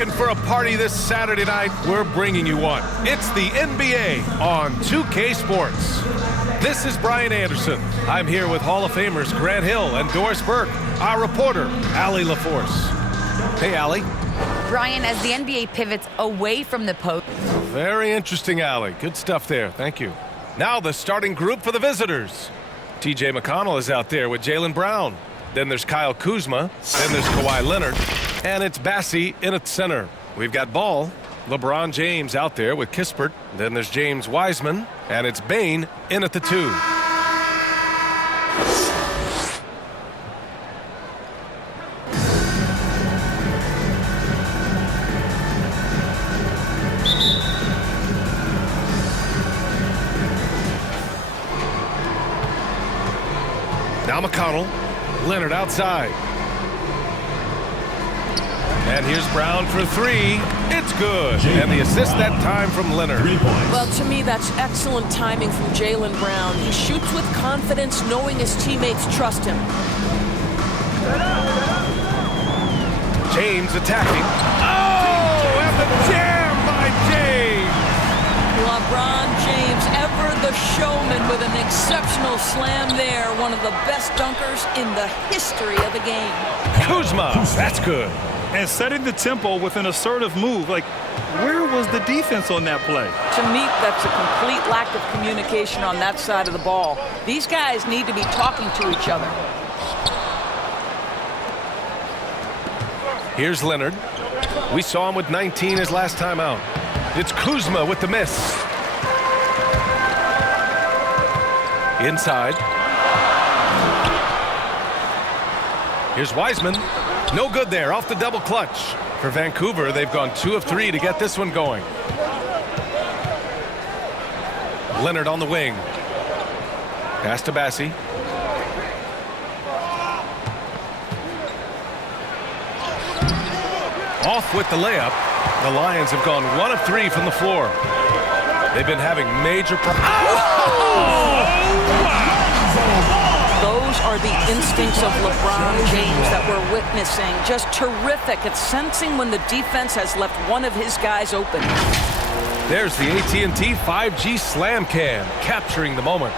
looking for a party this Saturday night, we're bringing you one. It's the NBA on 2K Sports. This is Brian Anderson. I'm here with Hall of Famers Grant Hill and Doris Burke, our reporter, Allie LaForce. Hey, Allie. Brian, as the NBA pivots away from the post. Very interesting, Allie. Good stuff there. Thank you. Now the starting group for the visitors. TJ McConnell is out there with Jaylen Brown. Then there's Kyle Kuzma. Then there's Kawhi Leonard. And it's Bassie in at center. We've got Ball, LeBron James out there with Kispert. Then there's James Wiseman. And it's Bane in at the 2. Now McConnell. Leonard outside. And here's Brown for 3. It's good. And the assist that time from Leonard. Well, to me, that's excellent timing from Jaylen Brown. He shoots with confidence, knowing his teammates trust him. James attacking. Oh, and the jam by James. LeBron James, ever the showman, with an exceptional slam there. One of the best dunkers in the history of the game. Kuzma, that's good. And setting the tempo with an assertive move. Like, where was the defense on that play? To me, that's a complete lack of communication on that side of the ball. These guys need to be talking to each other. Here's Leonard. We saw him with 19 his last time out. It's Kuzma with the miss. Inside. Here's Wiseman. No good there, off the double clutch. For Vancouver, they've gone 2 of 3 to get this one going. Leonard on the wing. Pass to Bassie. Off with the layup. The Lions have gone 1 of 3 from the floor. They've been having major problems. Those are the instincts of LeBron James that we're witnessing. Just terrific at sensing when the defense has left one of his guys open. There's the AT&T 5G Slam Cam, capturing the moment.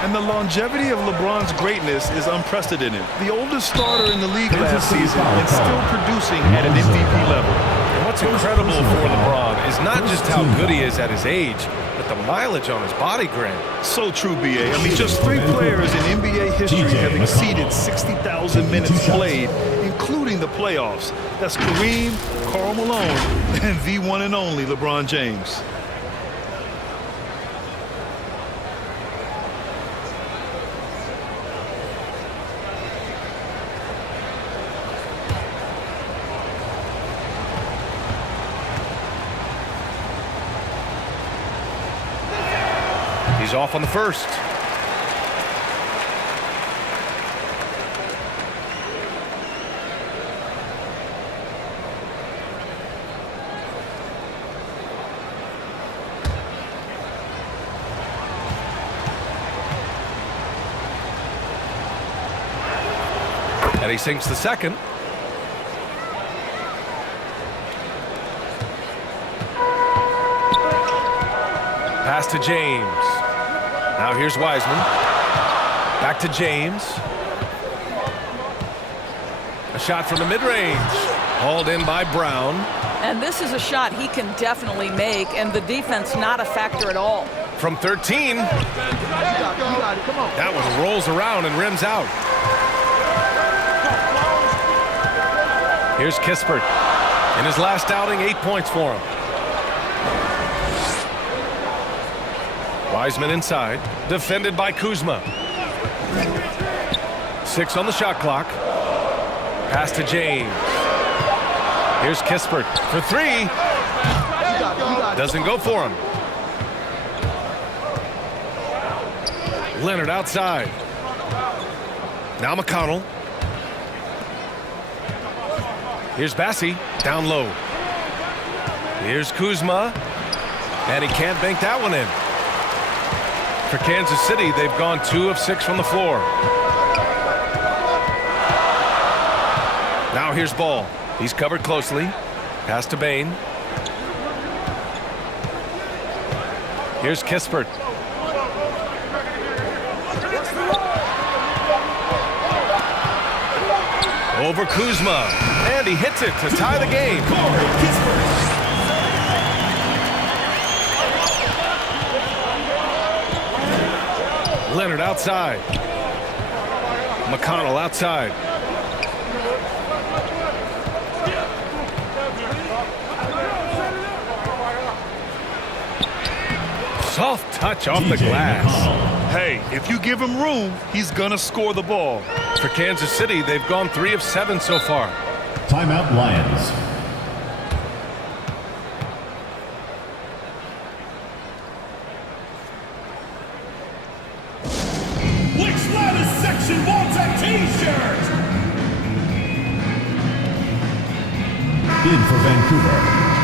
And the longevity of LeBron's greatness is unprecedented. The oldest starter in the league last season and still producing at an MVP level. And what's incredible for LeBron is not just how good he is at his age, but the mileage on his body, Grant. So true, B.A. I mean, just 3 players in NBA history have exceeded 60,000 minutes played, including the playoffs. That's Kareem, Karl Malone, and the one and only LeBron James. He's off on the first. And he sinks the second. Pass to James. Now here's Wiseman. Back to James. A shot from the mid-range. Hauled in by Brown. And this is a shot he can definitely make, and the defense not a factor at all. From 13. That one rolls around and rims out. Here's Kispert. In his last outing, 8 points for him. Wiseman inside, defended by Kuzma. 6 on the shot clock. Pass to James. Here's Kispert for 3. Doesn't go for him. Leonard outside. Now McConnell. Here's Bassie, down low. Here's Kuzma, and he can't bank that one in. For Kansas City, they've gone 2 of 6 from the floor. Now here's Ball. He's covered closely. Pass to Bain. Here's Kispert. Over Kuzma. And he hits it to tie the game. Leonard outside. McConnell outside. Soft touch off the glass. Hey, if you give him room, he's gonna score the ball. For Kansas City, they've gone 3 of 7 so far. Timeout Lions. Which latest section Vortex t-shirt? In for Vancouver.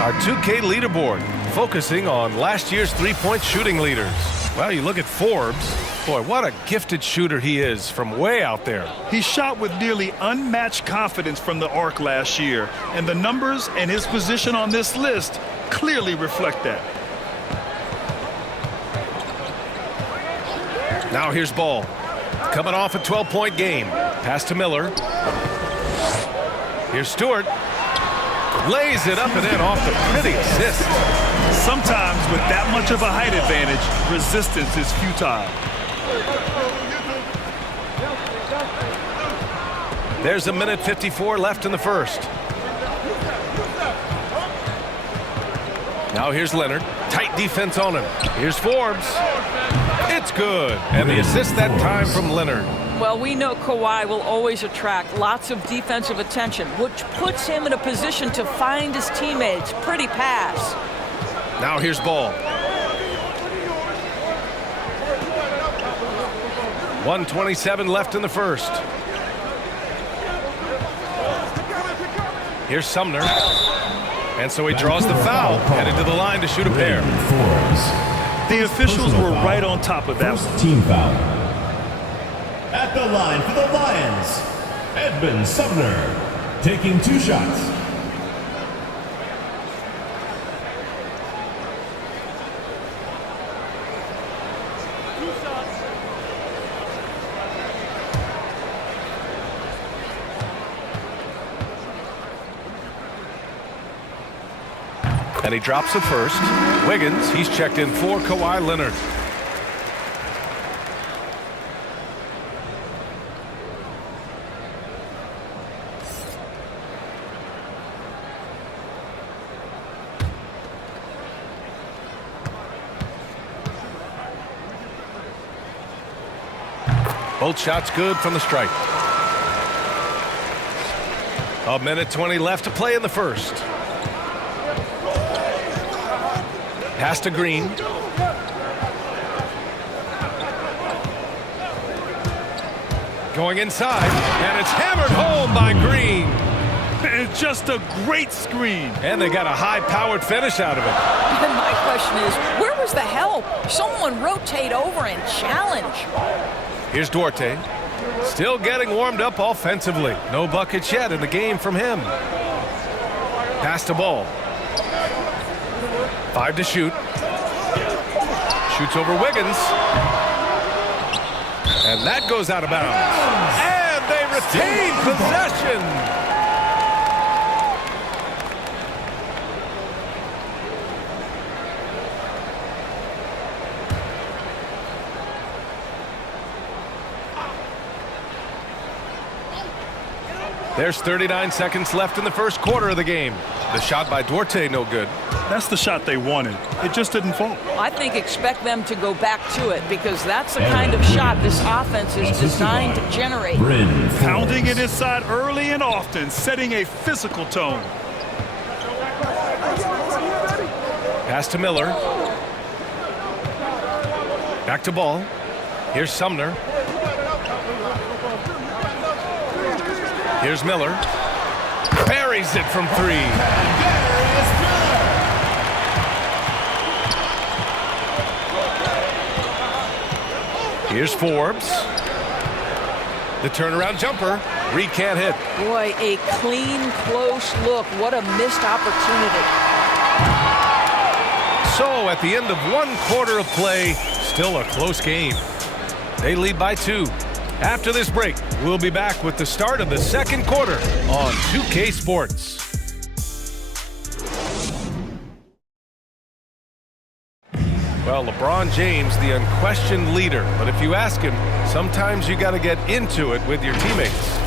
Our 2K leaderboard, focusing on last year's three-point shooting leaders. Well, you look at Forbes. Boy, what a gifted shooter he is from way out there. He shot with nearly unmatched confidence from the arc last year, and the numbers and his position on this list clearly reflect that. Now here's Ball. Coming off a 12-point game. Pass to Miller. Here's Stewart. Lays it up and in off the pretty assist. Sometimes with that much of a height advantage, resistance is futile. There's a minute 54 left in the first. Now here's Leonard. Tight defense on him. Here's Forbes. It's good. And the assist that time from Leonard. Well, we know Kawhi will always attract lots of defensive attention, which puts him in a position to find his teammates. Pretty pass. Now here's Ball. 1:27 left in the first. Here's Sumner. And so he draws the foul, headed to the line to shoot a pair. The officials were right on top of that. First team foul. At the line for the Lions, Edmund Sumner, taking 2 shots. And he drops it first. Wiggins, he's checked in for Kawhi Leonard. Both shots good from the stripe. A minute 20 left to play in the first. Pass to Green. Going inside, and it's hammered home by Green. It's just a great screen. And they got a high-powered finish out of it. And my question is, where was the help? Someone rotate over and challenge. Here's Duarte. Still getting warmed up offensively. No buckets yet in the game from him. Pass to Ball. 5 to shoot. Shoots over Wiggins. And that goes out of bounds. And they retain possession. There's 39 seconds left in the first quarter of the game. The shot by Duarte, no good. That's the shot they wanted. It just didn't fall. I think expect them to go back to it because that's the kind of shot this offense is designed to generate. Pounding it inside early and often, setting a physical tone. Pass to Miller. Back to Ball. Here's Sumner. Here's Miller. Buries it from 3. Here's Forbes. The turnaround jumper. Reed can't hit. Boy, a clean, close look. What a missed opportunity. So at the end of 1 quarter of play, still a close game. They lead by 2. After this break, we'll be back with the start of the second quarter on 2K Sports. Well, LeBron James, the unquestioned leader. But if you ask him, sometimes you got to get into it with your teammates.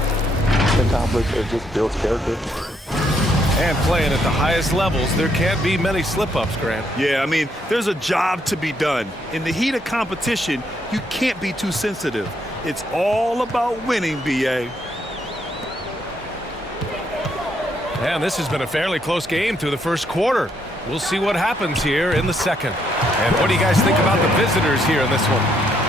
Sometimes it just builds character. And playing at the highest levels, there can't be many slip-ups, Grant. Yeah, I mean, there's a job to be done. In the heat of competition, you can't be too sensitive. It's all about winning, B.A. And this has been a fairly close game through the first quarter. We'll see what happens here in the second. And what do you guys think about the visitors here in this one?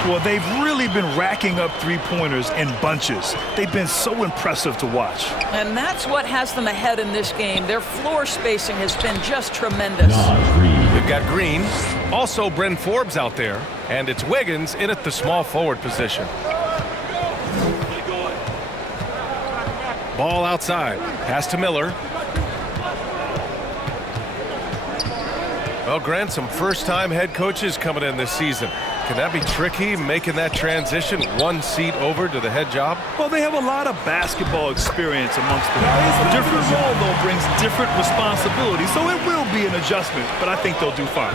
Well, they've really been racking up three-pointers in bunches. They've been so impressive to watch. And that's what has them ahead in this game. Their floor spacing has been just tremendous. We've got Green, also Bryn Forbes out there, and it's Wiggins in at the small forward position. Ball outside. Pass to Miller. Well, Grant, some first-time head coaches coming in this season. Can that be tricky, making that transition one seat over to the head job? Well, they have a lot of basketball experience amongst them. A different role, though, brings different responsibilities, so it will be an adjustment, but I think they'll do fine.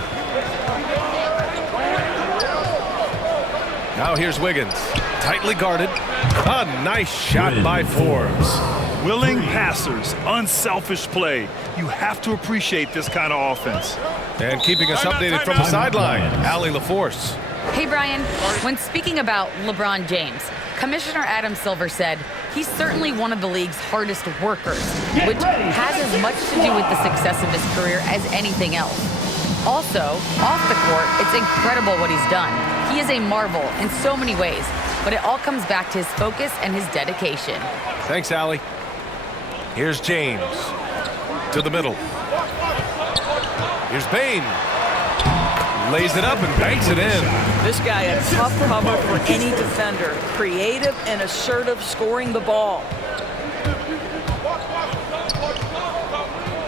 Now here's Wiggins. Tightly guarded. A nice shot by Forbes. Willing passers, unselfish play. You have to appreciate this kind of offense. And keeping us updated from the sideline, Allie LaForce. Hey, Brian, when speaking about LeBron James, Commissioner Adam Silver said he's certainly one of the league's hardest workers, which has as much to do with the success of his career as anything else. Also, off the court, it's incredible what he's done. He is a marvel in so many ways, but it all comes back to his focus and his dedication. Thanks, Allie. Here's James. To the middle. Here's Bain. Lays it up and banks it in. This guy a tough cover for any defender. Creative and assertive scoring the ball.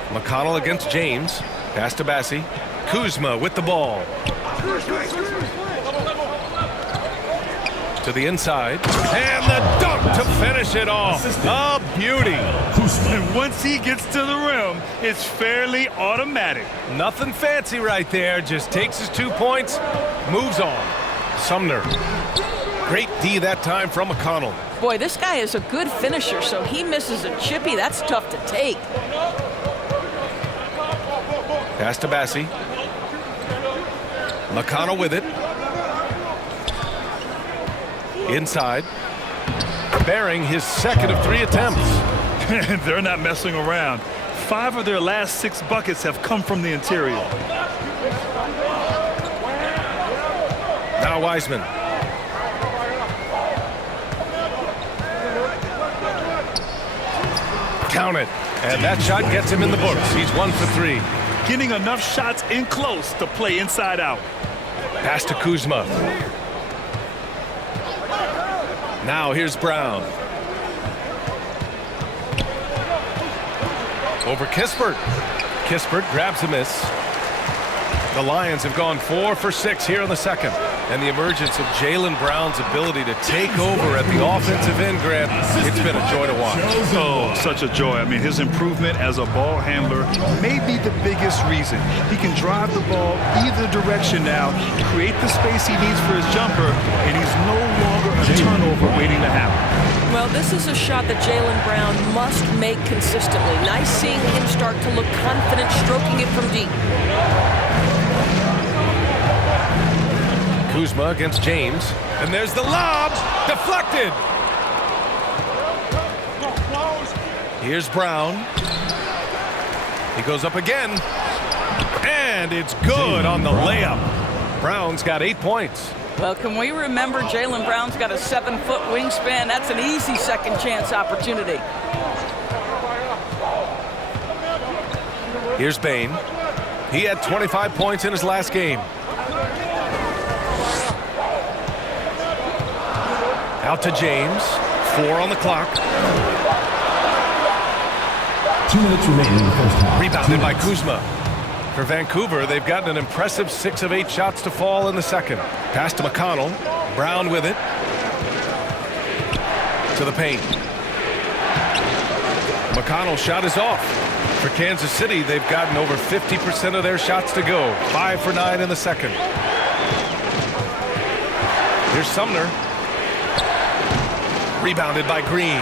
McConnell against James. Pass to Bassi. Kuzma with the ball. To the inside. And the dunk to finish it off. A beauty. And once he gets to the rim, it's fairly automatic. Nothing fancy right there. Just takes his 2 points, moves on. Sumner. Great D that time from McConnell. Boy, this guy is a good finisher, so he misses a chippy. That's tough to take. Pass to Bassi. McConnell with it. Inside. Bearing his second of 3 attempts. They're not messing around. 5 of their last 6 buckets have come from the interior. Now Wiseman. Count it. And that shot gets him in the books. He's 1 for 3. Getting enough shots in close to play inside out. Pass to Kuzma. Now here's Brown. Over Kispert. Kispert grabs a miss. The Lions have gone 4 for 6 here in the second. And the emergence of Jaylen Brown's ability to take over at the offensive end, Grant, it's been a joy to watch. Oh, such a joy. I mean, his improvement as a ball handler may be the biggest reason. He can drive the ball either direction now, create the space he needs for his jumper, and he's no longer a turnover waiting to happen. Well, this is a shot that Jaylen Brown must make consistently. Nice seeing him start to look confident, stroking it from deep. Kuzma against James. And there's the lob. Deflected. Here's Brown. He goes up again. And it's good on the layup. Brown's got 8 points. Well, can we remember Jaylen Brown's got a 7-foot wingspan? That's an easy second chance opportunity. Here's Bain. He had 25 points in his last game. Out to James. 4 on the clock. 2 minutes remaining in the first half. Rebounded by Kuzma. For Vancouver, they've gotten an impressive 6 of 8 shots to fall in the second. Pass to McConnell. Brown with it. To the paint. McConnell's shot is off. For Kansas City, they've gotten over 50% of their shots to go. 5 for 9 in the second. Here's Sumner. Rebounded by Green.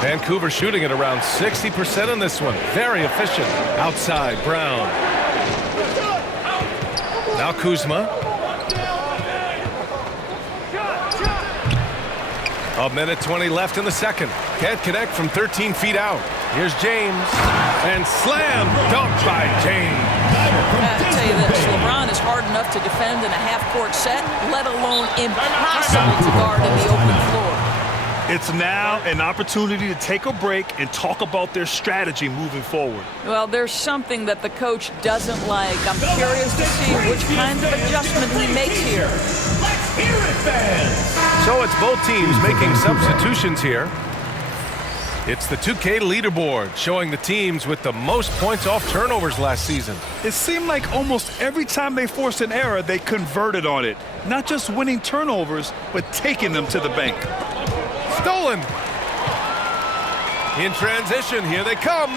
Vancouver shooting at around 60% in this one. Very efficient. Outside, Brown. Now Kuzma. A minute 20 left in the second. Can't connect from 13 feet out. Here's James. And slam dunk by James. I'll tell you this, LeBron is hard enough to defend in a half-court set, let alone impossible to guard in the open floor. It's now an opportunity to take a break and talk about their strategy moving forward. Well, there's something that the coach doesn't like. I'm curious to see which kind of adjustment he makes here. Let's hear it, fans! So it's both teams making substitutions here. It's the 2K leaderboard showing the teams with the most points off turnovers last season. It seemed like almost every time they forced an error, they converted on it. Not just winning turnovers, but taking them to the bank. Stolen. In transition, here they come.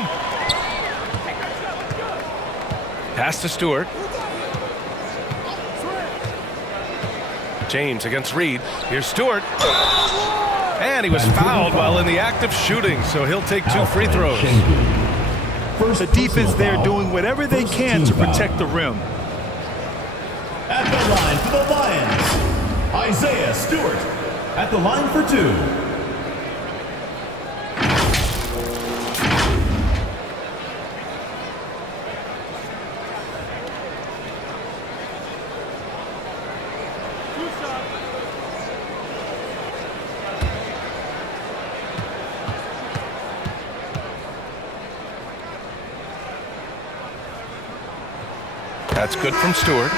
Pass to Stewart. James against Reed. Here's Stewart. And he was fouled while in the act of shooting, so he'll take 2 free throws. The defense there doing whatever they can to protect the rim. At the line for the Lions, Isaiah Stewart. At the line for 2. That's good from Stewart.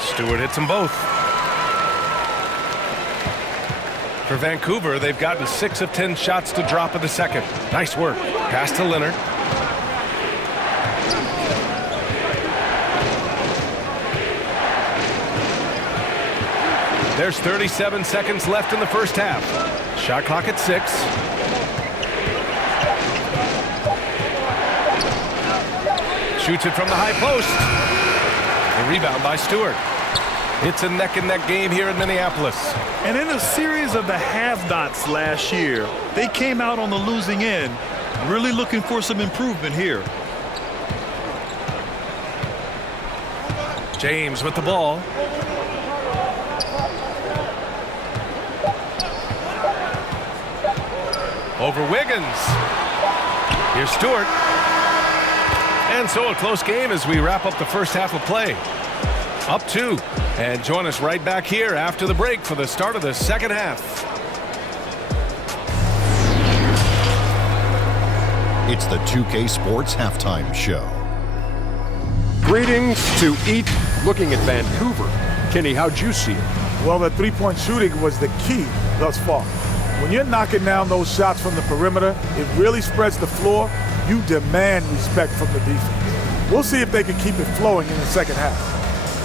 Stewart hits them both. For Vancouver, they've gotten 6 of 10 shots to drop in the second. Nice work. Pass to Leonard. There's 37 seconds left in the first half. Shot clock at 6. Shoots it from the high post. The rebound by Stewart. It's a neck-and-neck game here in Minneapolis. And in a series of the have-nots last year, they came out on the losing end, really looking for some improvement here. James with the ball. Over Wiggins. Here's Stewart. And so a close game as we wrap up the first half of play. Up 2. And join us right back here after the break for the start of the second half. It's the 2K Sports Halftime Show. Greetings to Eat looking at Vancouver. Kenny, how'd you see it? Well, the three-point shooting was the key thus far. When you're knocking down those shots from the perimeter, it really spreads the floor. You demand respect from the defense. We'll see if they can keep it flowing in the second half.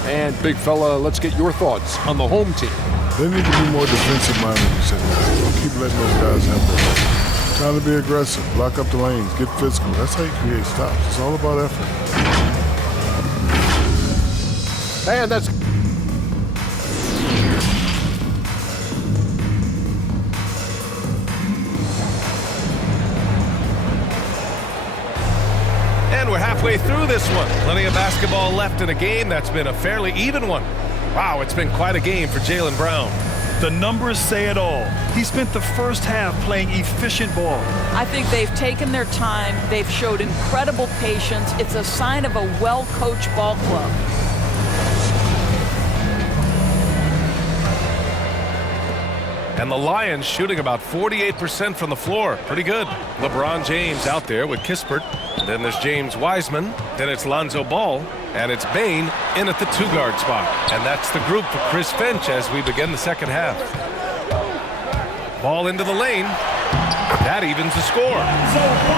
And, big fella, let's get your thoughts on the home team. They need to be more defensive-minded in the second half. Don't keep letting those guys have the ball. Trying to be aggressive, block up the lanes, get physical. That's how you create stops. It's all about effort. And that's... And we're halfway through this one. Plenty of basketball left in a game that's been a fairly even one. Wow, it's been quite a game for Jaylen Brown. The numbers say it all. He spent the first half playing efficient ball. I think they've taken their time. They've showed incredible patience. It's a sign of a well-coached ball club. And the Lions shooting about 48% from the floor. Pretty good. LeBron James out there with Kispert. Then there's James Wiseman. Then it's Lonzo Ball. And it's Bane in at the 2-guard spot. And that's the group for Chris Finch as we begin the second half. Ball into the lane. That evens the score.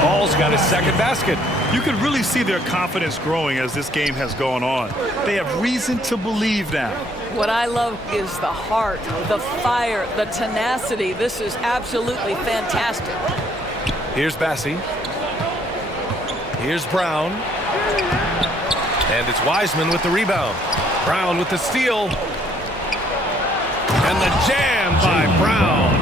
Ball's got his second basket. You can really see their confidence growing as this game has gone on. They have reason to believe now. What I love is the heart, the fire, the tenacity. This is absolutely fantastic. Here's Bassie. Here's Brown. And it's Wiseman with the rebound. Brown with the steal. And the jam by Brown.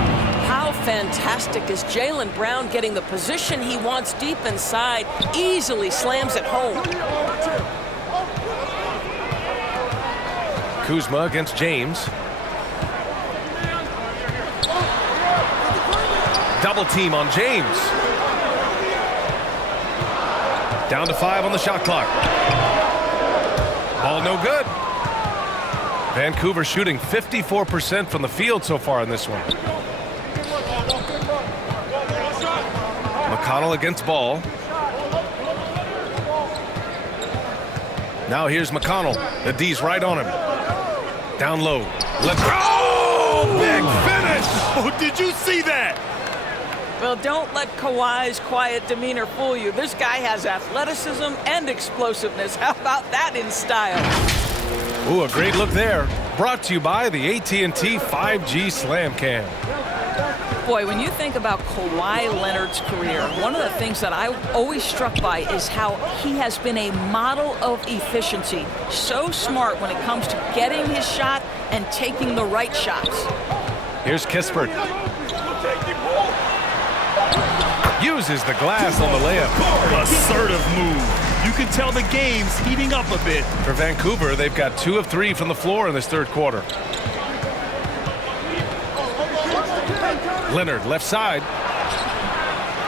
How fantastic is Jaylen Brown getting the position he wants deep inside, easily slams it home. Kuzma against James. Double team on James. Down to 5 on the shot clock. Ball no good. Vancouver shooting 54% from the field so far in this one. McConnell against Ball. Now here's McConnell. The D's right on him. Down low. Let's go! Oh, big finish! Oh, did you see that? Well, don't let Kawhi's quiet demeanor fool you. This guy has athleticism and explosiveness. How about that in style? Ooh, a great look there. Brought to you by the AT&T 5G Slam Cam. Boy, when you think about Kawhi Leonard's career, one of the things that I'm always struck by is how he has been a model of efficiency. So smart when it comes to getting his shot and taking the right shots. Here's Kispert. Uses the glass on the layup. Assertive move. You can tell the game's heating up a bit. For Vancouver, they've got 2 of 3 from the floor in this third quarter. Leonard, left side.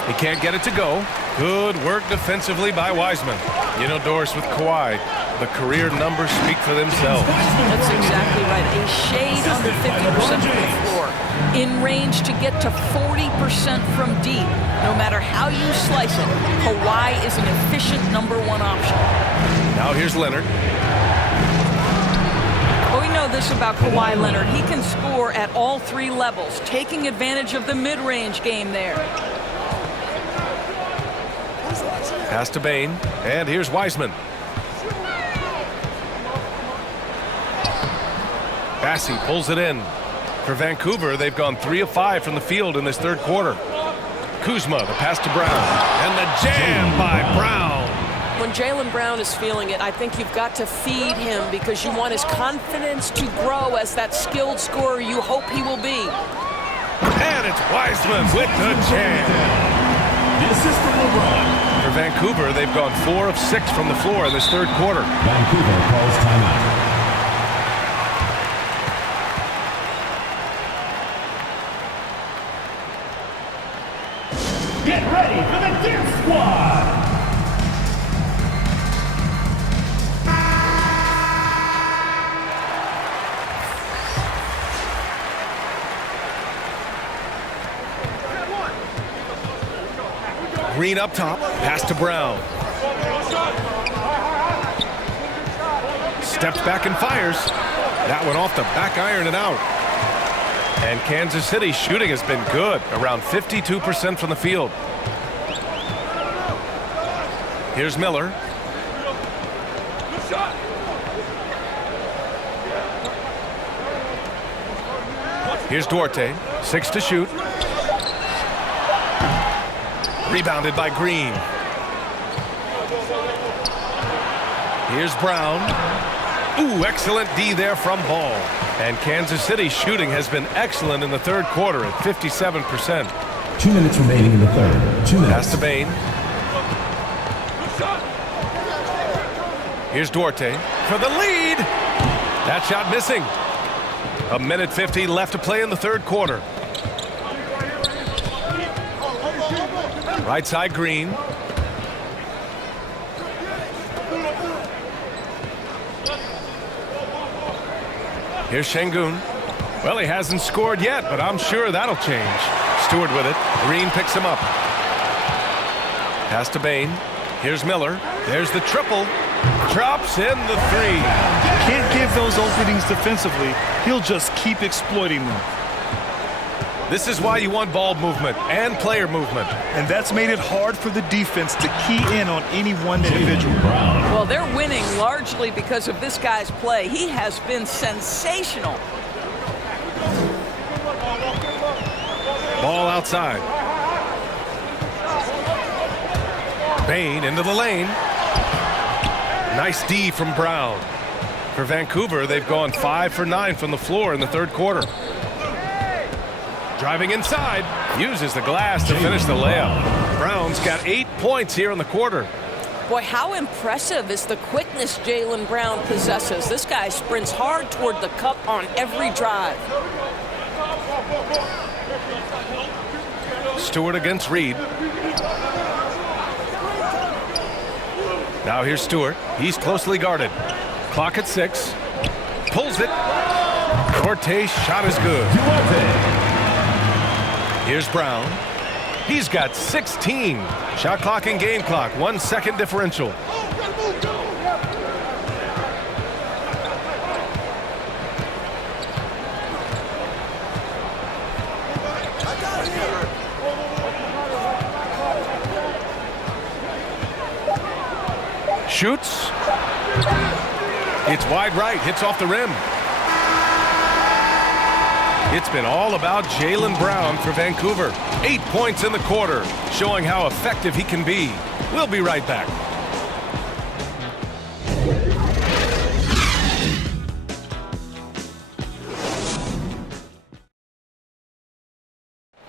He can't get it to go. Good work defensively by Wiseman. You know, Doris, with Kawhi, the career numbers speak for themselves. That's exactly right. A shade under 50% from the floor. In range to get to 40% from deep. No matter how you slice it, Kawhi is an efficient #1 option. Now here's Leonard. Well, we know this about Kawhi Leonard. He can score at all 3 levels, taking advantage of the mid-range game there. Pass to Bane. And here's Wiseman. Bassie pulls it in. For Vancouver, they've gone 3 of 5 from the field in this third quarter. Kuzma, the pass to Brown. And the jam by Brown. When Jaylen Brown is feeling it, I think you've got to feed him because you want his confidence to grow as that skilled scorer you hope he will be. And it's Wiseman with the jam. The assist from LeBron. For Vancouver, they've gone 4 of 6 from the floor in this third quarter. Vancouver calls timeout. Get ready for the Dance Squad! Green up top, pass to Brown. Steps back and fires. That one off the back iron and out. And Kansas City shooting has been good, around 52% from the field. Here's Miller. Here's Duarte, 6 to shoot. Rebounded by Green. Here's Brown. Ooh, excellent D there from Ball. And Kansas City shooting has been excellent in the third quarter at 57%. 2 minutes remaining in the third. 2 minutes. Pass to Bane. Here's Duarte for the lead. That shot missing. 1:50 left to play in the third quarter. Right side, Green. Here's Şengün. Well, he hasn't scored yet, but I'm sure that'll change. Stewart with it. Green picks him up. Pass to Bain. Here's Miller. There's the triple. Drops in the three. Can't give those openings defensively. He'll just keep exploiting them. This is why you want ball movement and player movement. And that's made it hard for the defense to key in on any one individual. Well, they're winning largely because of this guy's play. He has been sensational. Ball outside. Bain into the lane. Nice D from Brown. For Vancouver, they've gone 5 for 9 from the floor in the third quarter. Driving inside, uses the glass to finish the layup. Brown's got 8 points here in the quarter. Boy, how impressive is the quickness Jaylen Brown possesses. This guy sprints hard toward the cup on every drive. Stewart against Reed. Now here's Stewart. He's closely guarded. Clock at 6. Pulls it. Cortez shot is good. Here's Brown. He's got 16. Shot clock and game clock. 1 second differential. Shoots. It's wide right. Hits off the rim. It's been all about Jaylen Brown for Vancouver. 8 points in the quarter, showing how effective he can be. We'll be right back.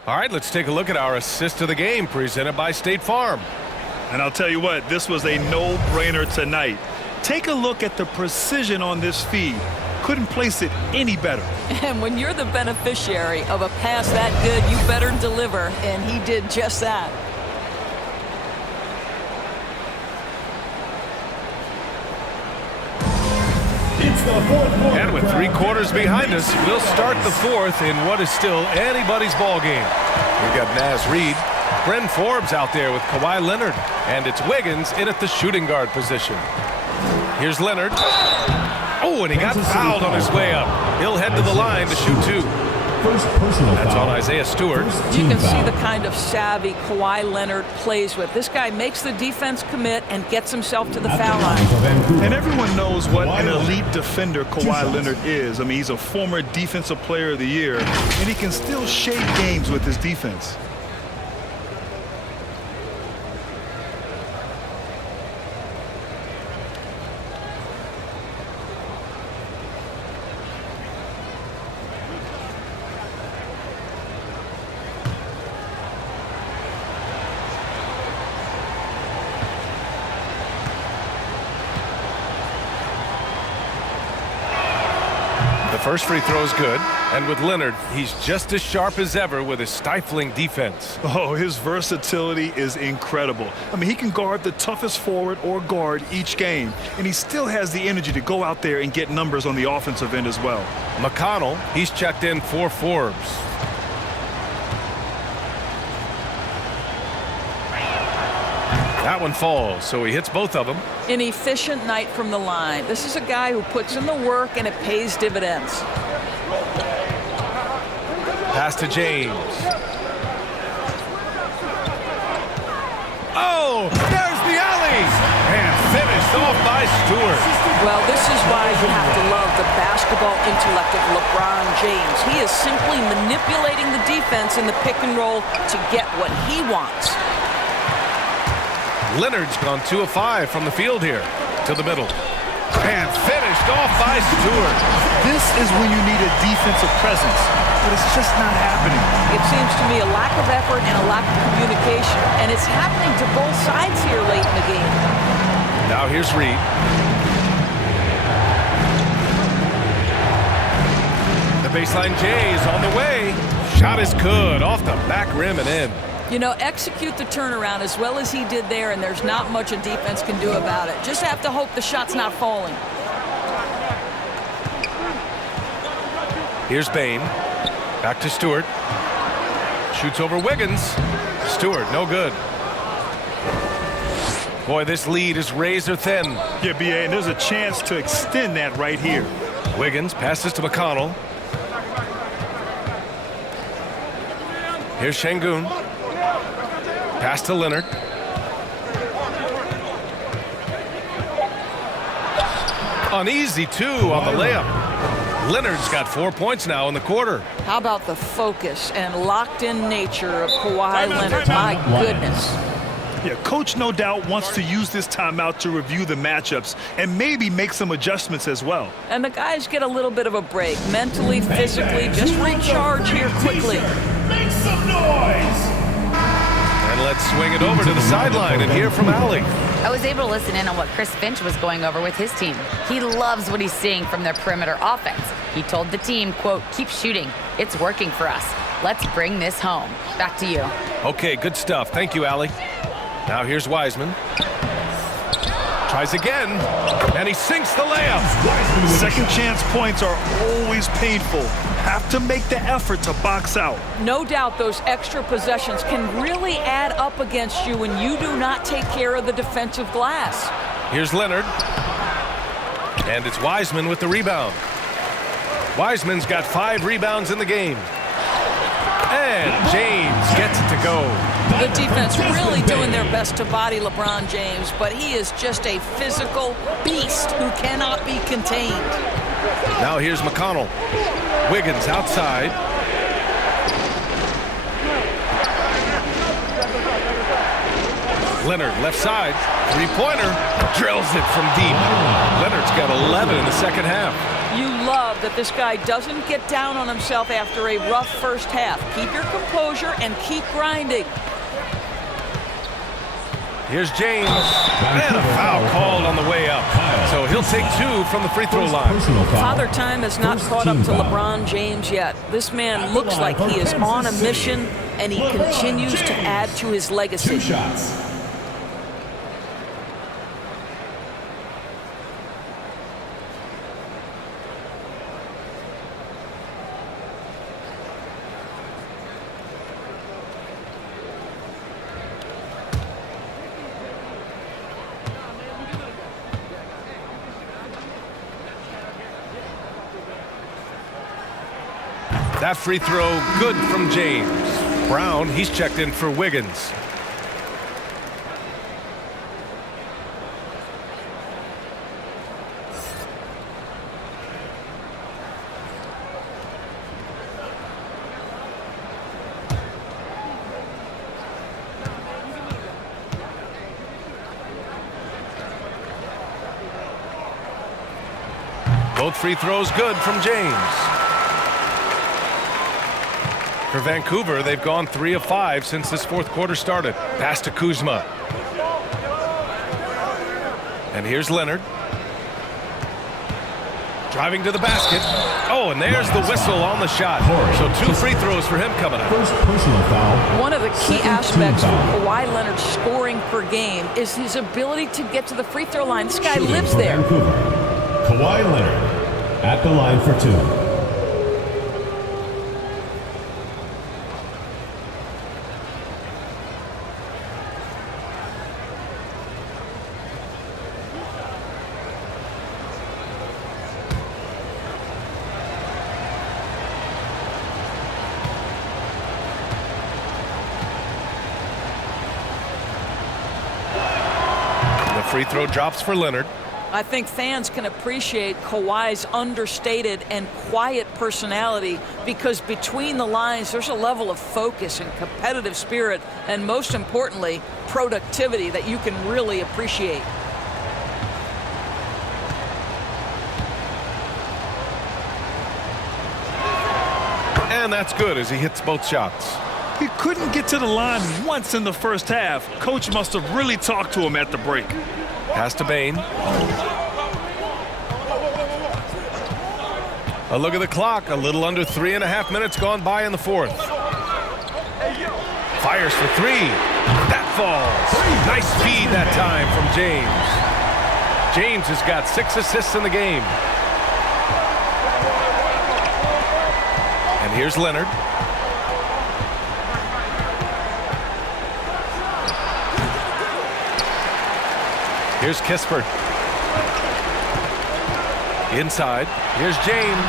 All right, let's take a look at our assist of the game presented by State Farm. And I'll tell you what, this was a no-brainer tonight. Take a look at the precision on this feed. Couldn't place it any better. And when you're the beneficiary of a pass that good, you better deliver, and he did just that. It's the fourth quarter. And with 3 quarters behind us, we'll start the fourth in what is still anybody's ball game. We've got Naz Reid, Bryn Forbes out there with Kawhi Leonard, and it's Wiggins in at the shooting guard position. Here's Leonard. Oh, and he got fouled on his way up. He'll head to the line to shoot 2. First personal That's foul. on Isaiah Stewart. You can see the kind of savvy Kawhi Leonard plays with. This guy makes the defense commit and gets himself to the foul line. And everyone knows what an elite defender Kawhi Leonard is. I mean, he's a former Defensive Player of the Year, and he can still shape games with his defense. First free throw is good, and with Leonard, he's just as sharp as ever with his stifling defense. Oh, his versatility is incredible. I mean, he can guard the toughest forward or guard each game, and he still has the energy to go out there and get numbers on the offensive end as well. McConnell, he's checked in for Forbes. That one falls, so he hits both of them. An efficient night from the line. This is a guy who puts in the work and it pays dividends. Pass to James. Oh, there's the alley! And finished off by Stewart. Well, this is why you have to love the basketball intellect of LeBron James. He is simply manipulating the defense in the pick and roll to get what he wants. Leonard's gone 2 of 5 from the field here to the middle. And finished off by Stewart. This is when you need a defensive presence, but it's just not happening. It seems to me a lack of effort and a lack of communication, and it's happening to both sides here late in the game. Now here's Reed. The baseline J is on the way. Shot is good, off the back rim and in. You know, execute the turnaround as well as he did there, and there's not much a defense can do about it. Just have to hope the shot's not falling. Here's Bain. Back to Stewart. Shoots over Wiggins. Stewart, no good. Boy, this lead is razor thin. Yeah, B.A., and there's a chance to extend that right here. Wiggins passes to McConnell. Here's Şengün. Pass to Leonard. Uneasy, too, on the layup. Leonard's got 4 points now in the quarter. How about the focus and locked-in nature of Kawhi Leonard? My goodness. Yeah, coach no doubt wants to use this timeout to review the matchups and maybe make some adjustments as well. And the guys get a little bit of a break, mentally, physically, just recharge here quickly. Make some noise! And let's swing it over to the sideline and hear from Allie. I was able to listen in on what Chris Finch was going over with his team. He loves what he's seeing from their perimeter offense. He told the team, quote, "Keep shooting. It's working for us. Let's bring this home." Back to you. Okay, good stuff. Thank you, Allie. Now here's Wiseman. Tries again, and he sinks the layup. Second chance points are always painful. Have to make the effort to box out. No doubt those extra possessions can really add up against you when you do not take care of the defensive glass. Here's Leonard. And it's Wiseman with the rebound. Wiseman's got 5 rebounds in the game. And James gets it to go. The defense really doing their best to body LeBron James, but he is just a physical beast who cannot be contained. Now here's McConnell. Wiggins outside. Leonard left side. Three-pointer. Drills it from deep. Leonard's got 11 in the second half. You love that this guy doesn't get down on himself after a rough first half. Keep your composure and keep grinding. Here's James. And a foul called on the way up. So he'll take 2 from the free throw line. Father Time has not caught up to LeBron James yet. This man looks like he is on a mission, and he continues to add to his legacy. 2 shots. That free throw good from James. Brown, he's checked in for Wiggins. Both free throws good from James. For Vancouver, they've gone 3 of 5 since this fourth quarter started. Pass to Kuzma. And here's Leonard. Driving to the basket. Oh, and there's the whistle on the shot. So 2 free throws for him coming up. First personal foul. One of the key aspects of Kawhi Leonard's scoring per game is his ability to get to the free throw line. This guy lives there. Vancouver, Kawhi Leonard at the line for 2. Free throw drops for Leonard. I think fans can appreciate Kawhi's understated and quiet personality because between the lines there's a level of focus and competitive spirit and most importantly productivity that you can really appreciate. And that's good as he hits both shots. He couldn't get to the line once in the first half. Coach must have really talked to him at the break. Pass to Bain. A look at the clock. A little under 3.5 minutes gone by in the fourth. Fires for 3. That falls. Nice feed that time from James. James has got 6 assists in the game. Here's Leonard. Here's Kispert. Inside. Here's James.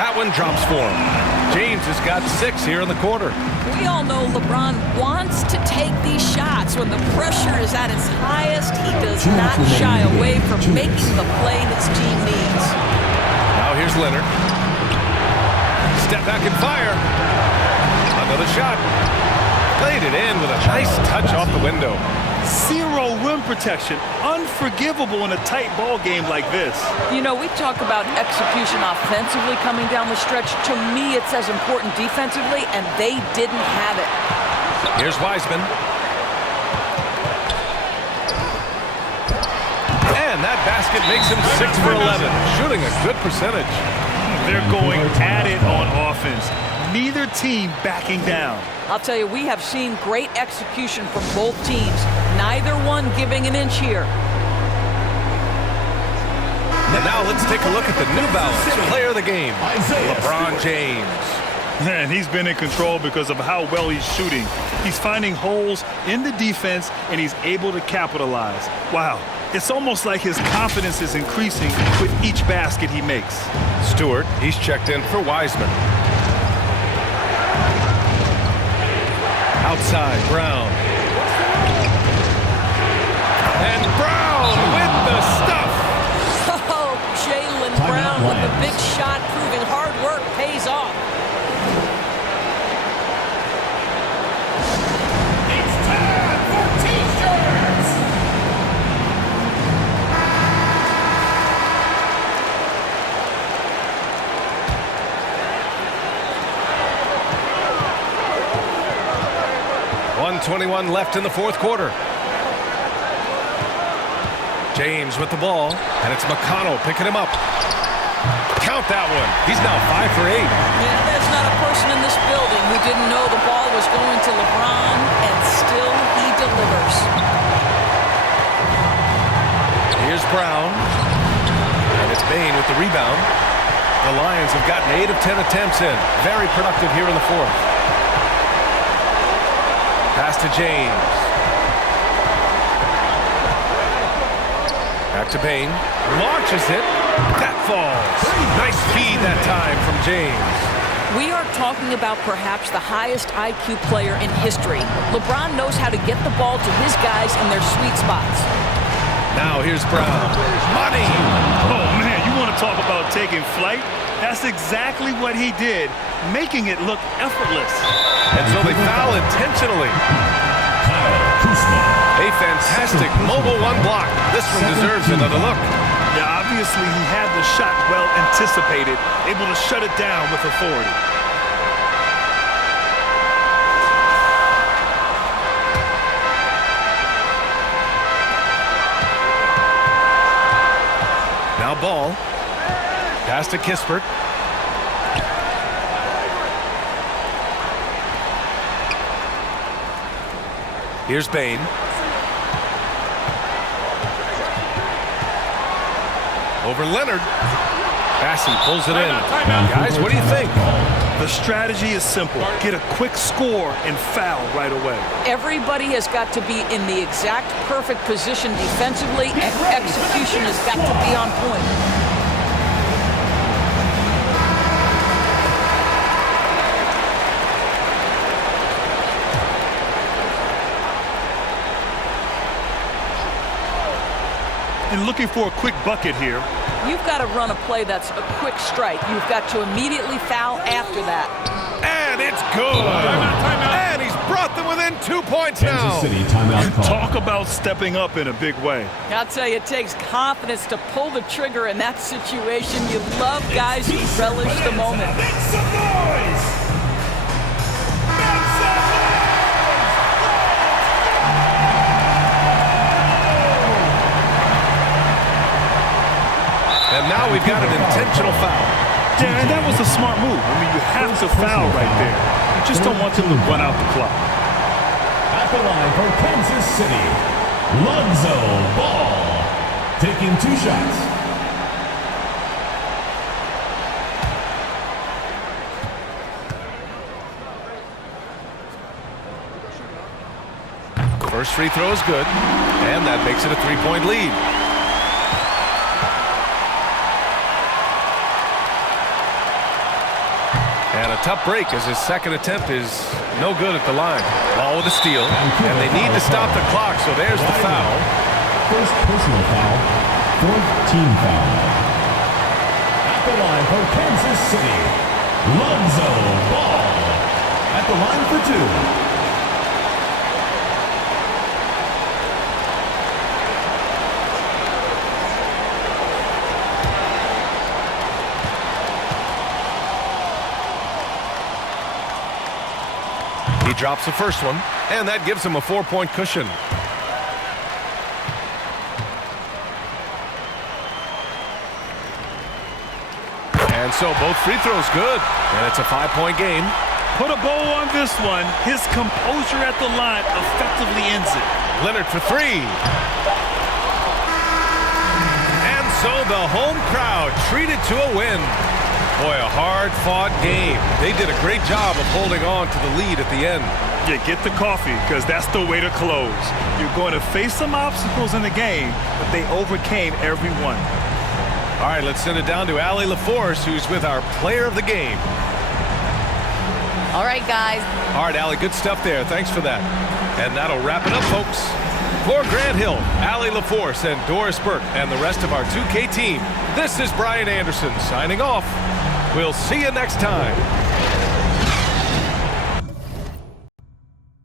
That one drops for him. James has got 6 here in the quarter. We all know LeBron wants to take these shots. When the pressure is at its highest, he does not shy away from making the play his team needs. Now here's Leonard. Step back and fire. Another shot. Played it in with a nice touch off the window. Zero rim protection. Unforgivable in a tight ball game like this. You know, we talk about execution offensively coming down the stretch. To me, it's as important defensively, and they didn't have it. Here's Wiseman. And that basket makes him 6 for 11, shooting a good percentage. They're going at it on offense. Neither team backing down. I'll tell you, we have seen great execution from both teams. Neither one giving an inch here. And now let's take a look at the New Balance player of the game, LeBron James. And he's been in control because of how well he's shooting. He's finding holes in the defense, and he's able to capitalize. Wow, it's almost like his confidence is increasing with each basket he makes. Stewart, he's checked in for Wiseman. Outside, Brown. And Brown with the stuff. Oh, Jaylen Brown with the big shot, proving hard work pays off. It's time for T-shirts! .21 left in the fourth quarter. James with the ball, and it's McConnell picking him up. Count that one. He's now 5 for 8. Yeah, there's not a person in this building who didn't know the ball was going to LeBron, and still he delivers. Here's Brown, and it's Bane with the rebound. The Lions have gotten 8 of 10 attempts in. Very productive here in the fourth. Pass to James. Back to Bane. Launches it. That falls. Nice feed that time from James. We are talking about perhaps the highest IQ player in history. LeBron knows how to get the ball to his guys in their sweet spots. Now here's Brown. Money! Oh, man, you want to talk about taking flight? That's exactly what he did, making it look effortless. And so they foul intentionally. A fantastic mobile one block. This one deserves another look. Yeah, obviously he had the shot well anticipated, able to shut it down with authority. Now ball. Pass to Kispert. Here's Bane. Over Leonard. Bassey pulls it in. Guys, what do you think? The strategy is simple. Get a quick score and foul right away. Everybody has got to be in the exact perfect position defensively, and execution has got to be on point. And looking for a quick bucket here. You've got to run a play that's a quick strike. You've got to immediately foul after that. And it's good. And he's brought them within 2 points now. Kansas City timeout call. Talk about stepping up in a big way. I'll tell you, it takes confidence to pull the trigger in that situation. You love guys who relish the moment. Make some noise! Make some noise! And now we've got an intentional foul. Yeah, and that was a smart move. I mean, you have to foul right there. You just don't want them to run out the clock. At the line for Kansas City, Lonzo Ball, taking 2 shots. First free throw is good, and that makes it a 3-point lead. And a tough break as his second attempt is no good at the line. Ball with a steal, and they need to stop the clock, so there's the foul. First personal foul, fourth team foul. At the line for Kansas City, Lonzo Ball. At the line for 2. He drops the first one, and that gives him a 4-point cushion. And so both free throws good, and it's a 5-point game. Put a bow on this one. His composure at the line effectively ends it. Leonard for 3. And so the home crowd treated to a win. Boy, a hard-fought game. They did a great job of holding on to the lead at the end. Yeah, get the coffee, because that's the way to close. You're going to face some obstacles in the game, but they overcame every one. All right, let's send it down to Allie LaForce, who's with our player of the game. All right, guys. All right, Allie, good stuff there. Thanks for that. And that'll wrap it up, folks. For Grant Hill, Allie LaForce, and Doris Burke, and the rest of our 2K team, this is Brian Anderson signing off. We'll see you next time.